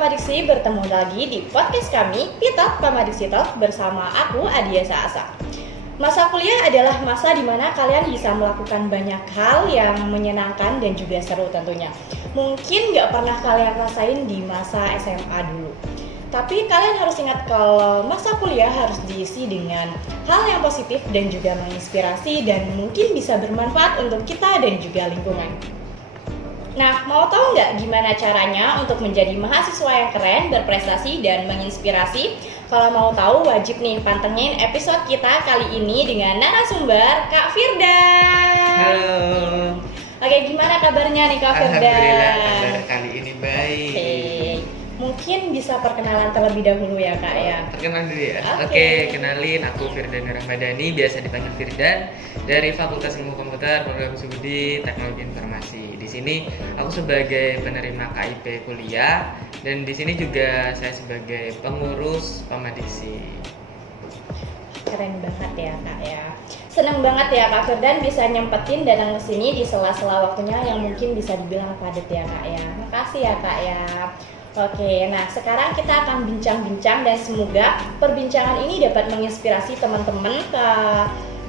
Pamadiksi, bertemu lagi di podcast kami, Pitok Pamadiksi Talk, bersama aku, Adia Saasa. Masa kuliah adalah masa di mana kalian bisa melakukan banyak hal yang menyenangkan dan juga seru tentunya. Mungkin nggak pernah kalian rasain di masa SMA dulu. Tapi kalian harus ingat kalau masa kuliah harus diisi dengan hal yang positif dan juga menginspirasi dan mungkin bisa bermanfaat untuk kita dan juga lingkungan. Nah, mau tahu nggak gimana caranya untuk menjadi mahasiswa yang keren, berprestasi, dan menginspirasi? Kalau mau tahu, wajib nih pantengin episode kita kali ini dengan narasumber Kak Firda. Halo. Oke, gimana kabarnya nih Kak Firda? Alhamdulillah, kabar kali ini baik. Oke, mungkin bisa perkenalan terlebih dahulu ya Kak ya. Perkenalan dulu ya. Oke. Oke, kenalin aku Firdan Ramadhani, biasa dipanggil Firdan, dari Fakultas Ilmu Komputer, Program Studi Teknologi Informasi. Di sini aku sebagai penerima KIP kuliah dan di sini juga saya sebagai pengurus Pamadiksi. Keren banget ya Kak ya. Seneng banget ya Kak Firdan bisa nyempetin datang ke sini di sela-sela waktunya yang mungkin bisa dibilang padat ya Kak ya. Makasih ya Kak ya. Oke, nah sekarang kita akan bincang-bincang dan semoga perbincangan ini dapat menginspirasi teman-teman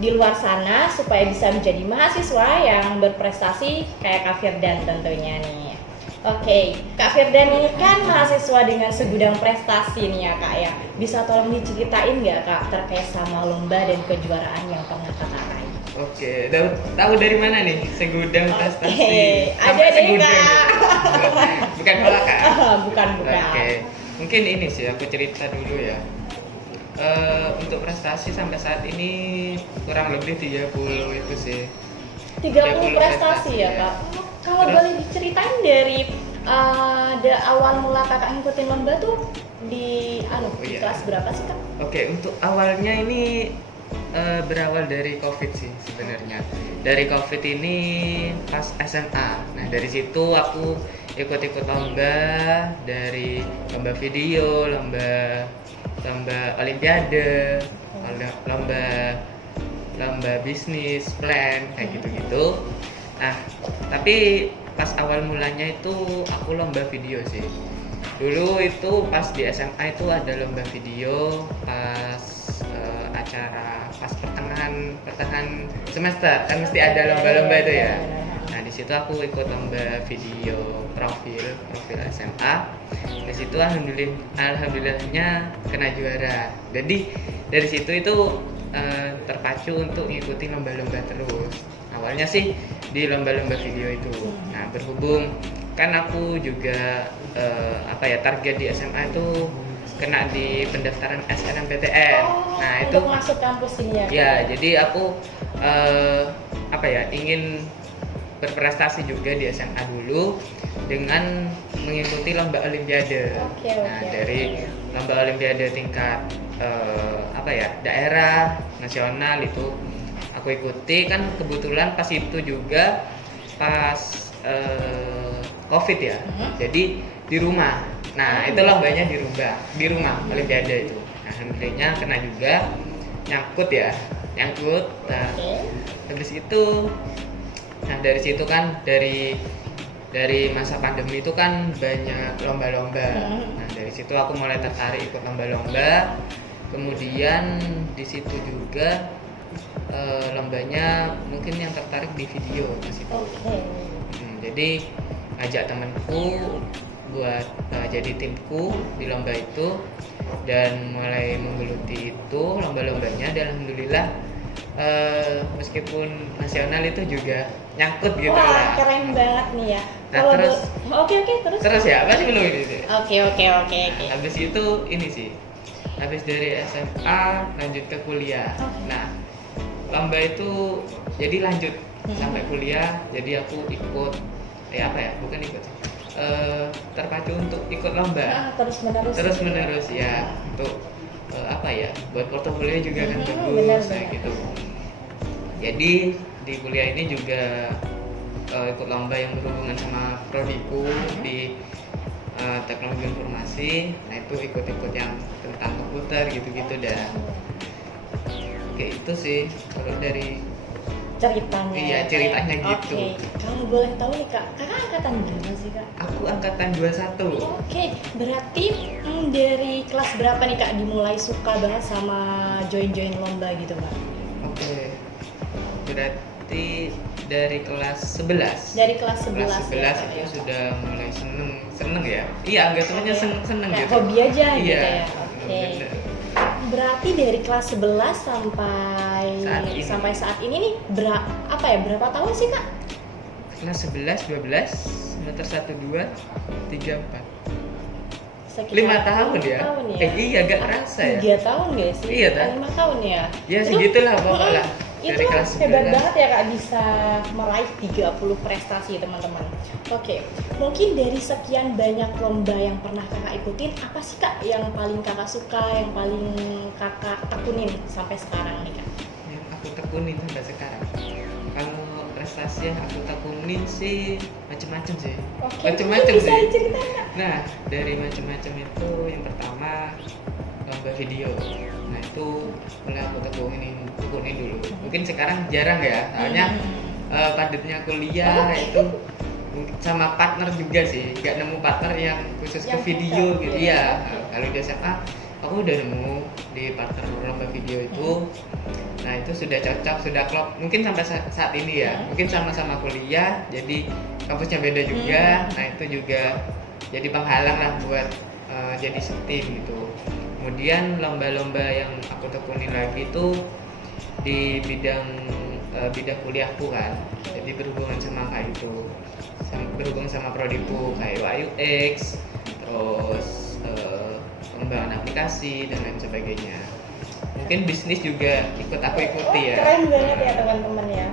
di luar sana supaya bisa menjadi mahasiswa yang berprestasi kayak Kak Firdan tentunya nih. Oke, Kak Firdan ini kan mahasiswa dengan segudang prestasi nih ya Kak ya. Bisa tolong diceritain nggak Kak terkait sama lomba dan kejuaraan yang pernah Kakak raih? Oke, tahu dari mana nih segudang prestasi? Oke, ada Sampai deh segudang Kak. ya? Bukan hola Kak? Bukan. Oke, mungkin ini sih aku cerita dulu ya. Untuk prestasi sampai saat ini kurang lebih 30 itu sih. 30 prestasi ya Kak. Kalau Terus? boleh diceritain dari awal mula Kakak ngikutin lomba tuh di di iya. kelas berapa sih Kak? Oke, untuk awalnya ini berawal dari COVID sih sebenarnya. Dari COVID ini pas SMA. Nah, dari situ aku ikut-ikut lomba, dari lomba video, lomba olimpiade, lomba bisnis plan kayak gitu-gitu. Nah, tapi pas awal mulanya itu aku lomba video sih. Dulu itu pas di SMA itu ada lomba video pas acara pas pertengahan semester kan mesti ada lomba-lomba itu ya. Nah, di situ aku ikut lomba video profil SMA. Di situ alhamdulillahnya kena juara. Jadi dari situ itu terpacu untuk ngikutin lomba-lomba terus. Awalnya sih di lomba-lomba video itu. Nah, berhubung kan aku juga target di SMA itu kena di pendaftaran SNMPTN. Nah, itu untuk masuk kampus ini ya. Ya, jadi aku ingin berprestasi juga di SMA dulu dengan mengikuti lomba olimpiade. Dari lomba olimpiade tingkat daerah, nasional itu aku ikuti. Kan kebetulan pas itu juga pas COVID ya. Jadi di rumah. Nah, itu lombanya di rumah olimpiade itu. Nah, alhamdulillahnya kena juga, nyangkut. Nah, habis itu, nah dari situ kan dari masa pandemi itu kan banyak lomba-lomba. Nah, dari situ aku mulai tertarik ikut lomba-lomba. Kemudian di situ juga lombanya mungkin yang tertarik di video di situ. Jadi ajak temanku buat jadi timku di lomba itu dan mulai menggeluti itu lomba-lombanya dan alhamdulillah meskipun nasional itu juga nyangkut gitu. Wah, keren banget nih ya. Nah, terus ya masih belum ini sih. Oke. Habis itu ini sih, habis dari SMA lanjut ke kuliah. Nah, lomba itu jadi lanjut sampai kuliah. Jadi aku ikut terpacu untuk ikut lomba terus menerus ya untuk buat portofolio juga kan bagus gitu. Jadi di kuliah ini juga ikut lomba yang berhubungan sama prodiku di teknologi informasi. Nah, itu ikut yang tentang komputer gitu-gitu dah. Oke, itu sih kalau dari ceritanya. Iya, ya, Kak, ceritanya ya? gitu. Oke, kalau boleh tahu nih Kak, Kakak angkatan berapa sih Kak? Aku angkatan 21. Oke, berarti dari kelas berapa nih Kak dimulai suka banget sama join-join lomba gitu Kak? Oke. Berarti dari kelas 11. Dari kelas 11 Kelas 11 ya, Kak, itu ya? sudah mulai seneng ya. Iya, anggapannya Oke. seneng Kayak gitu. hobi aja gitu Iya, ya. Oke. bener. Berarti dari kelas 11 sampai saat ini nih berapa tahun sih Kak? Kelas 11, 12, semester 1, 2, 3, 4. Sekitar 5 tahun 5 ya? tahun ya? Iya, gak kerasa ya. 3 tahun gak sih? Iya, kan? 5 tahun ya? Ya segitulah pokoknya. Itu Dari kelas hebat 11. banget ya Kak bisa meraih 30 prestasi teman-teman. Oke, mungkin dari sekian banyak lomba yang pernah Kakak ikutin, apa sih Kak yang paling Kakak suka, yang paling Kakak tekunin sampai sekarang nih Kak? Yang aku tekunin sampai sekarang. Kalau prestasi yang aku tekunin sih macem-macem sih. Oke, Macem-macem bisa sih. diceritain Kak? Nah, dari macam-macam itu yang pertama lomba video. Nah, itu mulai aku tekunin dulu. Mungkin sekarang jarang ya, soalnya padatnya kuliah itu sama partner juga sih. Gak nemu partner yang khusus Yang ke video cocok, gitu. ya. Iya, kalau di SMA aku udah nemu di partner lomba video itu. Nah, itu sudah cocok, sudah klop. Mungkin sampai saat ini ya. Mungkin sama-sama kuliah, jadi kampusnya beda juga. Nah, itu juga jadi penghalang lah buat jadi setim gitu. Kemudian lomba-lomba yang aku tekunin lagi itu di bidang kuliahku kan. Jadi berhubungan sama kayak itu, berhubungan sama prodiku kayak UI UX, terus pengembangan aplikasi dan lain sebagainya. Mungkin bisnis juga aku ikuti ya. Keren banget ya teman-teman ya.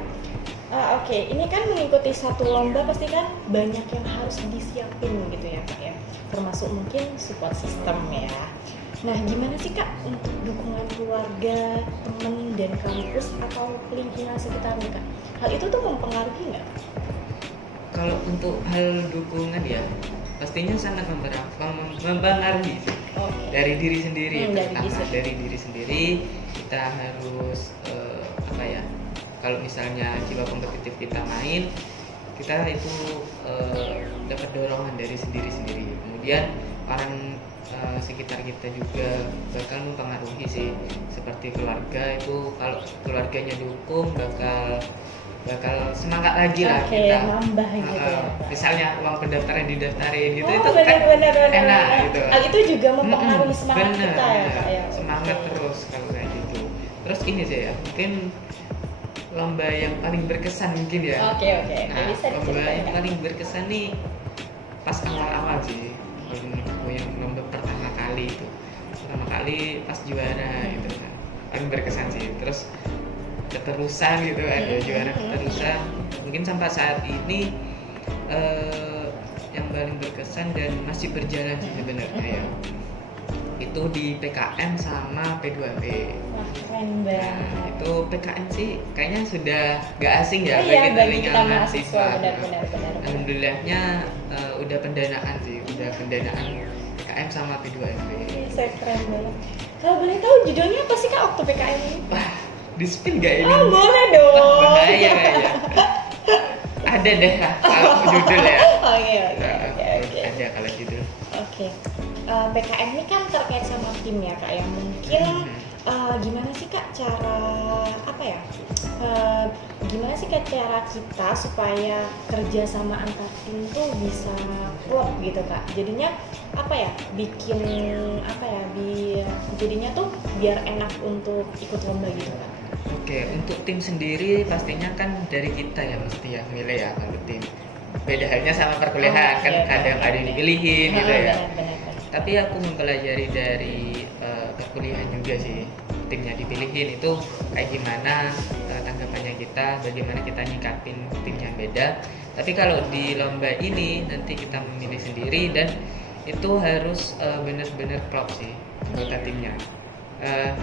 Oke, ini kan mengikuti satu lomba pasti kan banyak yang harus disiapin gitu ya Kak ya. Termasuk mungkin support system ya. Nah, gimana sih Kak untuk dukungan keluarga, teman dan kampus atau lingkungan sekitarnya Kak? Hal itu tuh mempengaruhi nggak? Kalau untuk hal dukungan ya pastinya sangat mempengaruhi sih. Oke. Dari diri sendiri Dari dari diri sendiri kita harus apa ya, kalau misalnya jiwa kompetitif kita main, kita itu dapat dorongan dari sendiri. Kemudian orang sekitar kita juga bakal mempengaruhi sih, seperti keluarga itu, kalau keluarganya dukung bakal semangat lagi lah kita. Nambah gitu ya. Misalnya uang pendaftaran didaftarin gitu, itu benar, kan enak gitu. Hal itu juga mempengaruhi semangat bener, kita ya Kak ya. semangat Oke. terus kalau kayak gitu. Terus ini sih ya, mungkin lomba yang paling berkesan mungkin ya. Oke. Nah, Bisa lomba diceritain yang Kak? paling berkesan nih pas awal-awal sih. Kalau menurutku yang lomba pertama kali pas juara gitu kan. Paling berkesan sih. Terus keterusan gitu kan, ya, juara keterusan. Mungkin sampai saat ini yang paling berkesan dan masih berjalan sih sebenarnya ya. Itu di PKM sama P2P. Wah, keren Nah, banget. itu PKM sih kayaknya sudah gak asing ya Iya, bagi telinga kita mahasiswa benar. Alhamdulillahnya udah pendanaan PKM sama P2P. Saya keren banget. Kalau boleh tahu judulnya apa sih Kak waktu PKM ini? Wah, di spill gak ini? Oh, boleh dong. Wah, bahaya kayaknya. Ada deh lah kalau judul ya. Oke. Ada kalau judul. Oke. PKM ini kan terkait sama tim ya Kak, yang mungkin gimana sih Kak gimana sih Kak cara kita supaya kerja sama antar tim tuh bisa klop gitu Kak. Jadinya jadinya tuh biar enak untuk ikut lomba gitu Kak. Oke, untuk tim sendiri pastinya kan dari kita ya mesti ya milih ya kalau tim. Beda halnya sama perkuliahan kan ada yang dipilihin gitu ya. Benar. Tapi aku mempelajari dari perkuliahan juga sih, timnya dipilihin itu kayak gimana tanggapannya kita, bagaimana kita nyikapin tim yang beda. Tapi kalau di lomba ini nanti kita memilih sendiri dan itu harus benar-benar klop sih anggota timnya.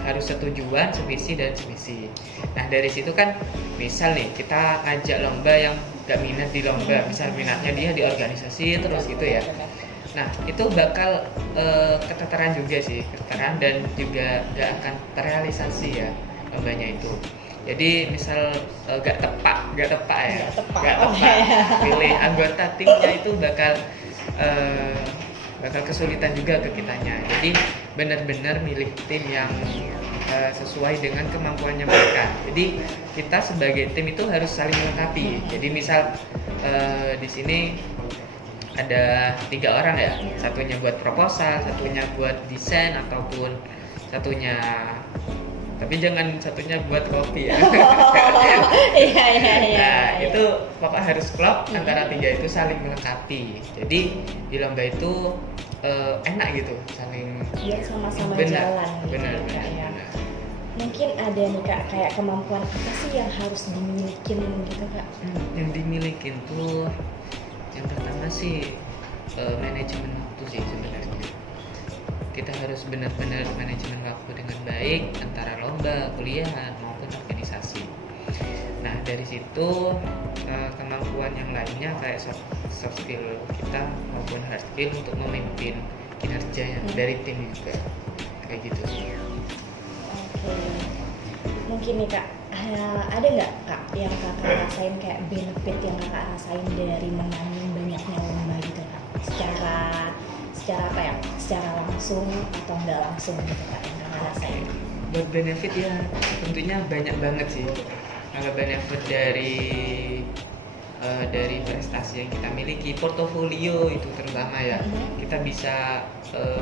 Harus setujuan, sevisi dan semisi. Nah dari situ kan misal nih kita ngajak lomba yang gak minat di lomba, misal minatnya dia di organisasi terus gitu ya. Nah itu bakal keteteran juga sih, keteteran dan juga gak akan terrealisasi ya lombanya itu. Jadi misal gak tepat ya, Nggak tepat. Nggak Oh, tepat. iya. Pilih anggota timnya itu bakal kesulitan juga ke kitanya. Jadi benar-benar milih tim yang sesuai dengan kemampuannya mereka. Jadi kita sebagai tim itu harus saling melengkapi. Jadi misal di sini ada 3 orang ya, satunya buat proposal, satunya buat desain, ataupun satunya, tapi jangan satunya buat kopi ya. Iya. Nah itu pokoknya harus klop antara 3 itu saling melengkapi. Jadi di lomba itu enak gitu, saling biar sama-sama benar, jalan gitu benar, ya, Kak, benar, ya. benar. Mungkin ada nih Kak, kayak kemampuan apa sih yang harus dimiliki gitu Kak? Yang dimiliki tuh yang pertama sih manajemen waktu sih sebenarnya. Kita harus benar-benar manajemen waktu dengan baik antara lomba, kuliah maupun organisasi. Nah dari situ kemampuan yang lainnya kayak soft skill kita maupun hard skill untuk memimpin kinerja dari tim juga kayak gitu sih. Oke. Mungkin nih Kak, ada nggak Kak yang Kakak rasain kayak benefit yang Kakak rasain dari menangani banyaknya lomba gitu Kak? Secara apa ya? Secara langsung atau nggak langsung gitu Kak yang Kakak rasain? Buat benefit ya tentunya banyak banget sih. Kalau benefit dari prestasi yang kita miliki, portofolio itu terutama ya, kita bisa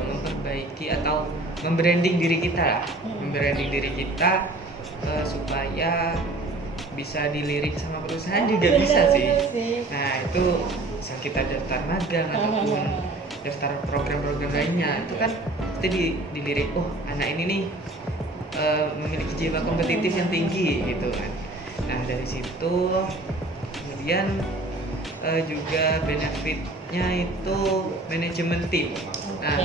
memperbaiki atau membranding diri kita lah, membranding diri kita supaya bisa dilirik sama perusahaan juga bisa sih. Nah itu bisa kita daftar magang ataupun daftar program-program lainnya, itu kan pasti dilirik, oh anak ini nih memiliki jiwa kompetitif yang tinggi gitu kan. Nah dari situ kemudian juga benefitnya itu manajemen tim. Nah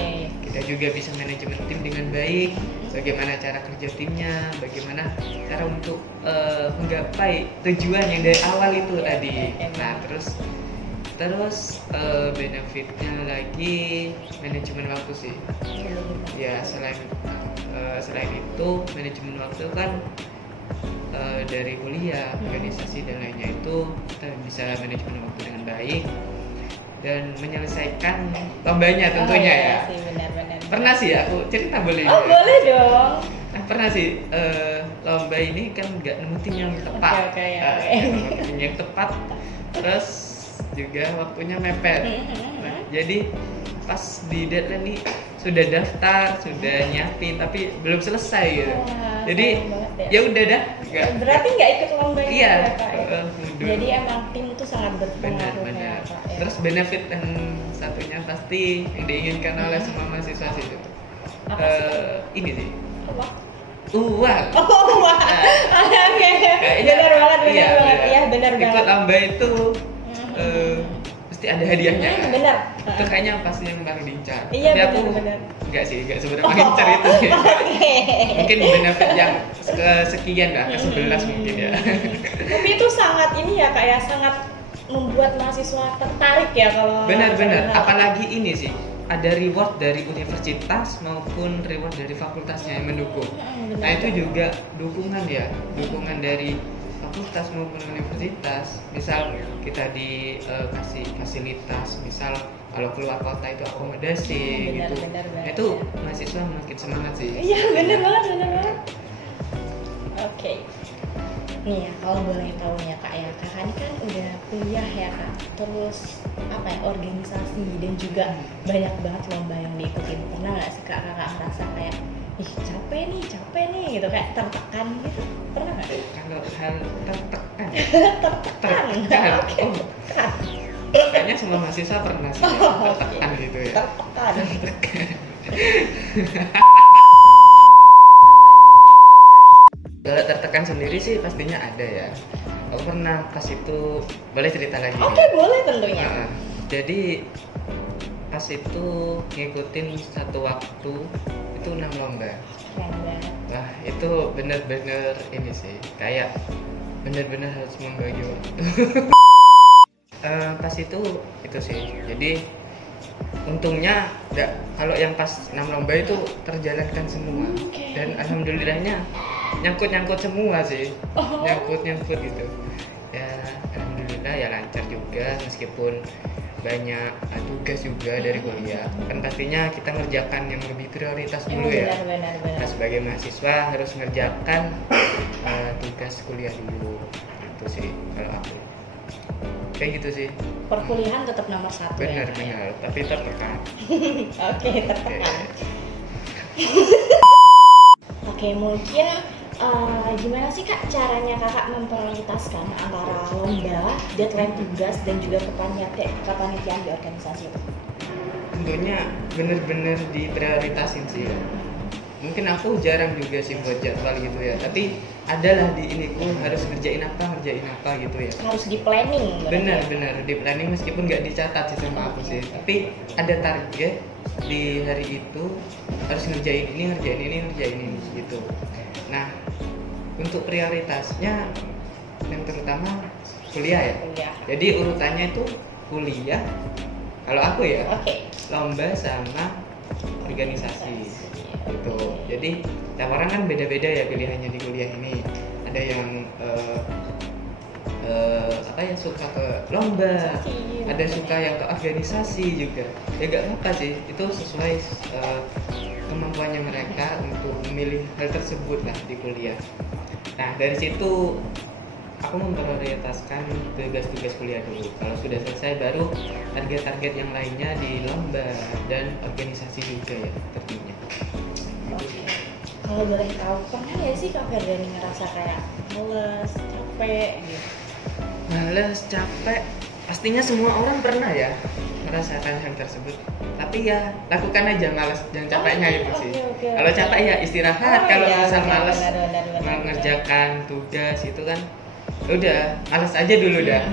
kita juga bisa manajemen tim dengan baik, bagaimana cara kerja timnya, bagaimana cara untuk menggapai tujuan yang dari awal itu tadi. Nah terus benefitnya lagi manajemen waktu sih. Ya selain itu manajemen waktu kan dari kuliah, organisasi dan lainnya itu kita bisa manajemen waktu dengan baik dan menyelesaikan lombanya tentunya ya. Sih, benar. Pernah sih aku cerita boleh? Oh boleh dong. Nah, pernah sih lomba ini kan nggak nemu tim yang tepat. Oke. Tim yang tepat, terus juga waktunya mepet. Nah, jadi pas di deadline nih sudah daftar, sudah nyiapin tapi belum selesai gitu. Jadi ya udah dah. Berarti nggak ikut lomba itu iya, ya Kak? Jadi emang tim tuh sangat berpengaruh benar. ya Kak. Ya. Terus benefit yang satunya pasti yang diinginkan oleh semua mahasiswa sih itu. Ini sih. Apa? Uang. Oh wah. Oke. Benar banget. Iya benar banget. Ikut lomba itu pasti ada hadiahnya. Benar. Itu kayaknya pasti yang paling diincar. Iya, tapi aku benar. enggak seberapa ngincar itu. Mungkin benefit yang kesekian lah, ke-11 mungkin ya. Tapi itu sangat ini ya Kak ya, sangat membuat mahasiswa tertarik ya kalau Benar. Apalagi ini sih, ada reward dari universitas maupun reward dari fakultasnya yang mendukung. Nah itu juga dukungan dari fakultas maupun universitas. Misal kita dikasih fasilitas, misal kalau keluar kota itu akomodasi gitu. Benar. Nah, itu mahasiswa makin semangat sih. Iya benar banget. Oke. Nih ya, kalau boleh tahu nih ya Kak ya, Kakak ini kan udah kuliah ya Kak, terus organisasi dan juga banyak banget lomba yang diikutin. Pernah nggak sih Kak kakak merasa kayak ih capek nih gitu, kayak tertekan gitu? Pernah nggak? Kalau hal tertekan Tertekan. Oke. Kayaknya semua mahasiswa pernah sih tertekan gitu ya. Tertekan. Kalau tertekan sendiri sih pastinya ada ya. Aku pernah pas itu, boleh cerita lagi? Oke, boleh tentunya. Jadi pas itu ngikutin satu waktu itu 6 lomba. Keren banget. Wah itu bener-bener ini sih, kayak bener-bener harus membagi waktu. Pas itu sih, jadi untungnya kalau yang pas 6 lomba itu terjalankan semua. Dan alhamdulillahnya nyangkut semua sih. Oh. Nyangkut gitu. Ya alhamdulillah ya lancar juga meskipun banyak tugas juga dari kuliah. Kan pastinya kita ngerjakan yang lebih prioritas dulu ya. Benar. Nah, sebagai mahasiswa harus ngerjakan tugas kuliah dulu. Itu sih kalau aku. Kayak gitu sih. Perkuliahan tetap nomor 1 ya. Benar, tapi tertekan. Oke, tertekan. Oke, mungkin gimana sih Kak caranya Kakak memprioritaskan antara lomba, deadline tugas, dan juga kepanitiaan di organisasi itu? Tentunya bener-bener diprioritasin sih ya. Mungkin aku jarang juga sih buat jadwal gitu ya, tapi adalah di ini harus ngerjain apa gitu ya. Harus di planning. Benar di planning meskipun nggak dicatat sih sama aku sih, tapi ada target di hari itu harus ngerjain ini gitu. Nah, untuk prioritasnya yang terutama kuliah ya. Jadi urutannya itu kuliah. Kalau aku ya, lomba sama organisasi gitu. Jadi tiap orang kan beda-beda ya pilihannya di kuliah ini. Ada yang suka ke lomba, ada suka yang ke organisasi juga. Ya gak apa sih, itu sesuai kemampuannya mereka untuk memilih hal tersebut lah di kuliah. Nah dari situ aku memprioritaskan tugas-tugas kuliah dulu. Kalau sudah selesai baru target-target yang lainnya di lomba dan organisasi juga ya tentunya. Kalau boleh tahu, pernah nggak sih Kak Ferdani ngerasa kayak males, capek gitu? Males, capek, pastinya semua orang pernah ya merasakan hal tersebut. Tapi ya lakukan aja, malas dan capeknya itu sih. Kalau capek ya istirahat. Kalau misal males mengerjakan tugas itu kan udah malas aja dulu dah.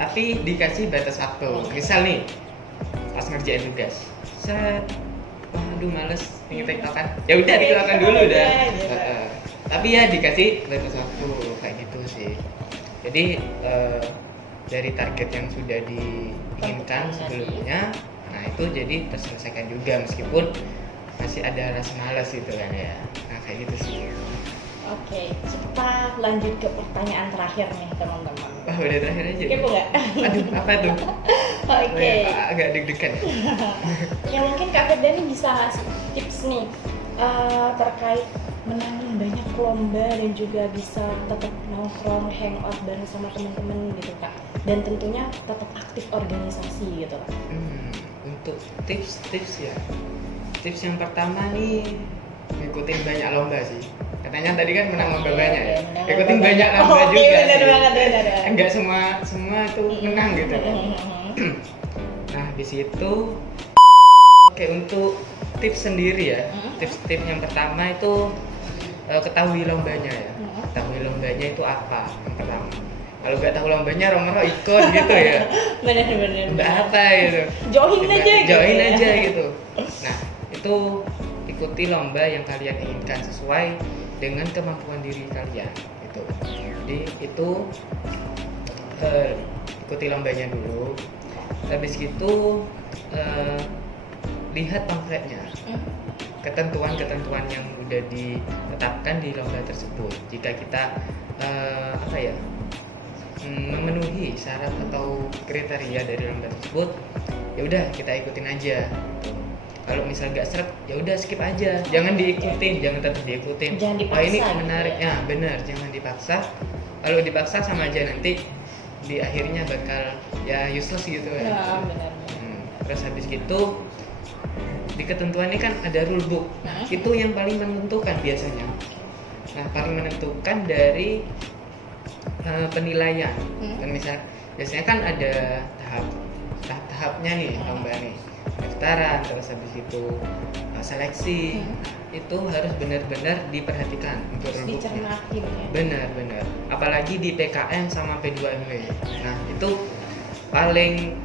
Tapi dikasih batas waktu. Misal nih pas ngerjain tugas, aduh males ingin tiktokan, ya udah dikeluarkan dulu dah. Tapi ya dikasih batas waktu kayak gitu sih. Jadi dari target yang sudah diinginkan sebelumnya, nah itu jadi terselesaikan juga meskipun masih ada rasa malas gitu kan ya. Nah kayak gitu sih. Oke, kita lanjut ke pertanyaan terakhir nih teman-teman. Wah udah terakhir aja. Kepo nggak? Aduh apa tuh? Oke. Agak deg-degan. Ya mungkin Kak Ferdani bisa ngasih tips nih terkait menangin banyak lomba dan juga bisa tetap nongkrong, hangout bareng sama teman-teman gitu Kak. Dan tentunya tetap aktif organisasi gitu Kak. Untuk tips ya. Tips yang pertama nih ngikutin banyak lomba sih. Katanya tadi kan menang lomba banyak ya. Ikutin banyak lomba juga. Benar banget. Enggak semua itu menang gitu. Nah, habis itu untuk tips sendiri ya. Tips-tips yang pertama itu ketahui lombanya ya. Ketahui lombanya itu apa yang pertama. Kalau nggak tahu lombanya Romero ikut gitu ya. Benar. Nggak apa gitu. Join aja gitu. Nah, itu ikuti lomba yang kalian inginkan sesuai dengan kemampuan diri kalian gitu. Jadi itu ikuti lombanya dulu. Habis itu lihat pamfletnya, ketentuan-ketentuan yang udah ditetapkan di lomba tersebut. Jika kita memenuhi syarat atau kriteria dari lomba tersebut, ya udah kita ikutin aja. Kalau misal nggak seret, ya udah skip aja. Jangan diikutin, jangan tetap diikutin. Jangan dipaksa. Ini menarik ya, benar. Jangan dipaksa. Kalau dipaksa sama aja nanti di akhirnya bakal ya useless gitu ya. Benar. Terus habis gitu di ketentuannya kan ada rulebook. Itu yang paling menentukan biasanya. Nah, paling menentukan dari penilaian. Dan biasanya kan ada tahap-tahapnya nih lomba nih. Pendaftaran, terus habis itu seleksi. Itu harus benar-benar diperhatikan untuk rulebooknya. Benar. Apalagi di PKN sama P2MW. Nah, itu paling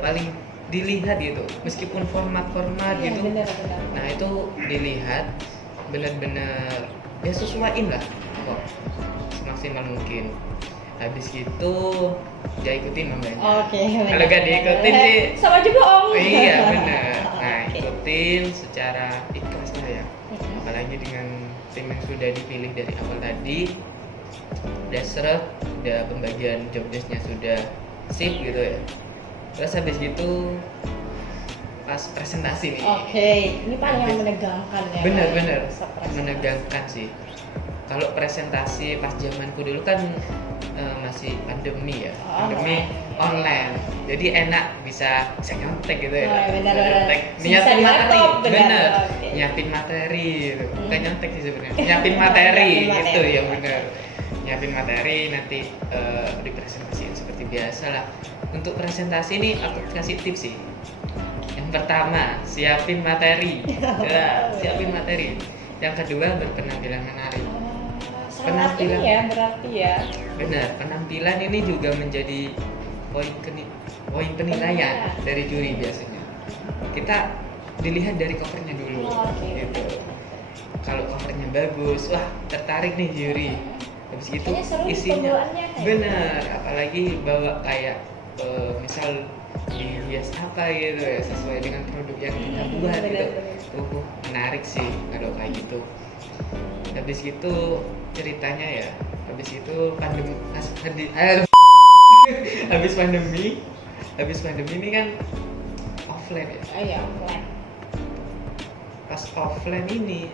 paling dilihat gitu. Meskipun format gitu. Benar. Nah, itu dilihat benar-benar ya sesuaiin lah kok semaksimal mungkin. Habis itu ya ikutin lombanya. Kalau gak diikutin sih sama aja bohong. Iya benar. Nah ikutin secara ikhlas lah ya. Apalagi dengan tim yang sudah dipilih dari awal tadi udah seret, udah pembagian job desknya sudah sip gitu ya. Terus habis gitu pas presentasi nih. Oke, ini paling yang menegangkan ya. Bener Masa presentasi. menegangkan sih. Kalau presentasi pas zamanku dulu kan masih pandemi ya, pandemi online. Jadi enak bisa nyontek gitu ya. Benar. Nyontek, Bisa nyiapin di materi, laptop, benar. bener. Oke. Nyiapin materi, gitu. Bukan nyontek sih sebenarnya. Nyiapin materi, Nyiapin gitu materi. ya bener. Nyiapin materi nanti dipresentasiin seperti biasa lah. Untuk presentasi ini aku kasih tips sih. Yang pertama, siapin materi. Ya, siapin materi. Yang kedua, berpenampilan menarik. Sangat ini ya berarti ya. Benar, penampilan ini juga menjadi poin penilaian dari juri biasanya. Kita dilihat dari covernya dulu. Oke. Gitu. Kalau covernya bagus, wah tertarik nih juri. Habis itu Kayaknya seru isinya pembawaannya kayak benar, apalagi bawa kayak misal dihias apa gitu ya sesuai dengan produk yang kita buat gitu. Benar. Menarik sih kalau kayak gitu. Habis gitu ceritanya ya, habis itu habis pandemi ini kan offline ya. Iya, offline. Pas offline ini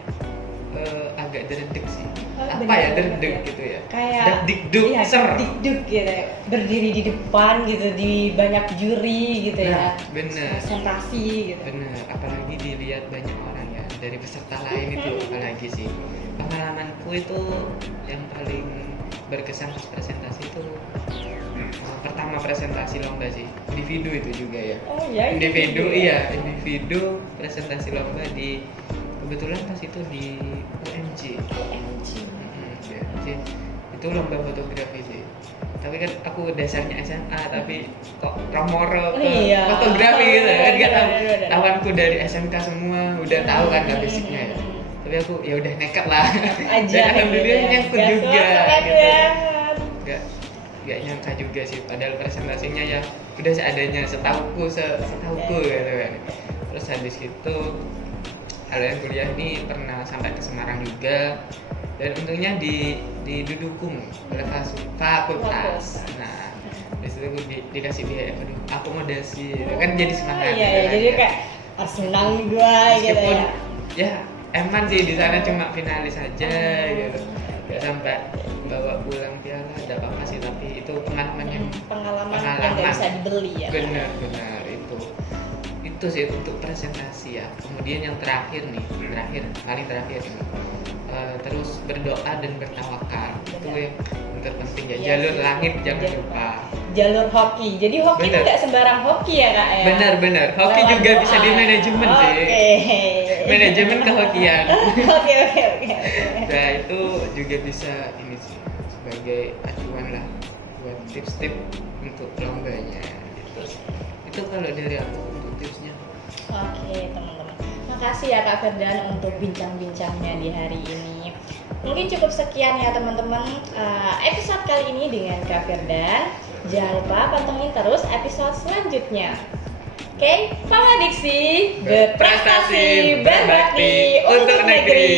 agak derdek sih. Apa Benar, ya derdek benar. gitu ya. Kayak Dikduk iya, ser. dikduk gitu. Berdiri di depan gitu di banyak juri gitu ya. Nah, bener. Presentasi gitu. Bener, apalagi dilihat banyak orang ya dari peserta lain itu apalagi sih. Pengalamanku itu yang paling berkesan pas presentasi itu pertama presentasi lomba sih, individu itu juga ya. Oh iya, Individu presentasi lomba di kebetulan pas itu di UMJ. UMJ. Itu lomba fotografi sih. Tapi kan aku dasarnya SMA tapi kok romoro ke fotografi gitu kan nggak tahu. Lawanku dari SMK semua udah tahu kan nggak basicnya ya. Tapi aku ya udah nekat lah. Aja. Dan alhamdulillah nyangkut juga gitu. Gak nyangka juga sih, padahal presentasinya ya udah seadanya setauku gitu kan. Terus habis itu kalian kuliah ini pernah sampai ke Semarang juga, dan untungnya di didukung oleh fakultas. Nah di situ aku dikasih biaya akomodasi kan jadi semangat. Iya, jadi kayak harus menang gua gitu meskipun ya. ya eman sih di sana cuma finalis aja gitu, nggak sampai bawa pulang piala ada apa sih, tapi itu pengalaman yang Pengalaman yang bisa dibeli ya. benar itu sih untuk presentasi ya. Kemudian yang terakhir paling terakhir ini terus berdoa dan bertawakal. Itu yang terpenting ya. Iya Jalur sih. langit jangan lupa. Jalur hoki. Jadi hoki itu Bener. nggak sembarang hoki ya kak ya. Benar hoki Lewat juga doa. bisa di manajemen sih. Oke. Manajemen kehokian. Oke. Nah itu juga bisa ini sih sebagai acuan lah buat tips-tips untuk lombanya gitu. Itu kalau dari aku untuk tipsnya. Oke teman-teman, makasih ya Kak Firdan untuk bincang-bincangnya di hari ini. Mungkin cukup sekian ya teman-teman episode kali ini dengan Kak Firdan. Jangan lupa pantengin terus episode selanjutnya. Oke, Fama Diksi, berprestasi berbakti untuk negeri.